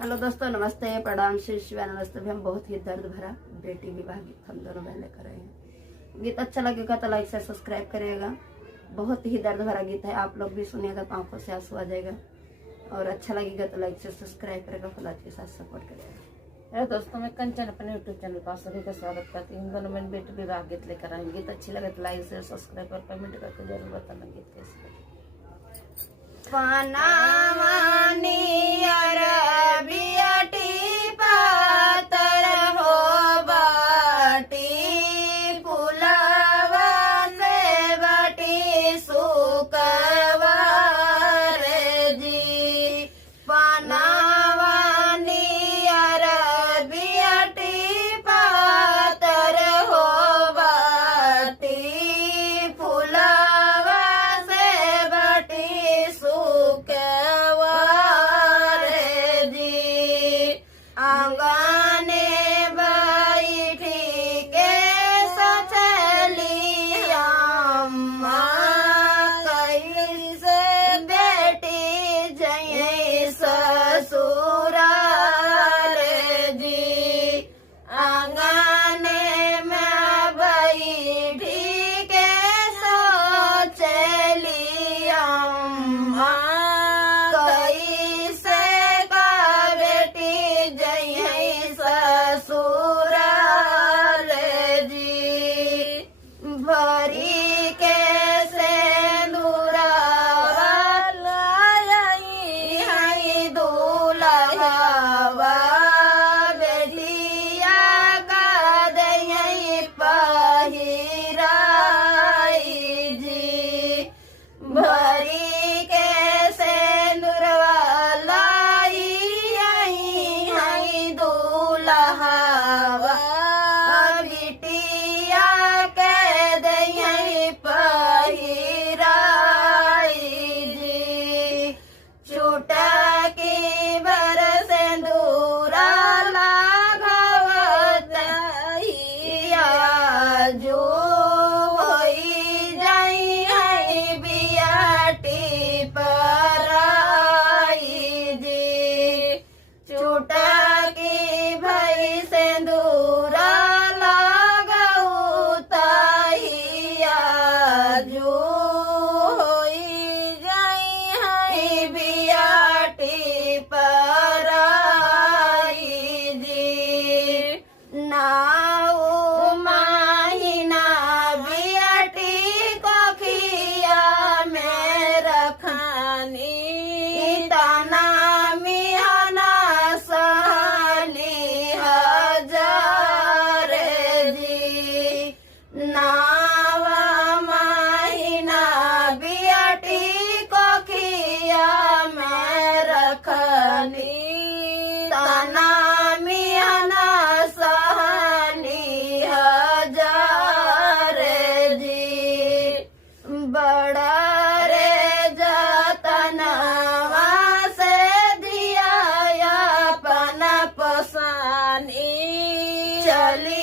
हेलो दोस्तों, नमस्ते, प्रणाम, श्री शिवा नमस्ते। भी हम बहुत ही दर्द भरा बेटी विवाह गीत हम दोनों बहन लेकर आए हैं। गीत अच्छा लगेगा तो लाइक से सब्सक्राइब करिएगा। बहुत ही दर्द भरा गीत है, आप लोग भी सुनिएगा तो आंखों से आंसू आ जाएगा। और अच्छा लगेगा तो लाइक से सब्सक्राइब करेगा, फलाज के साथ सपोर्ट करेगा। हेलो दोस्तों, मैं कंचन अपने यूट्यूब चैनल पर सभी का स्वागत करती हूँ। दोनों में बेटी विवाह गीत लेकर आए। गीत अच्छी लगे तो लाइक से सब्सक्राइब और कमेंट करके जरूर बताना गीत कैसे लगे। चली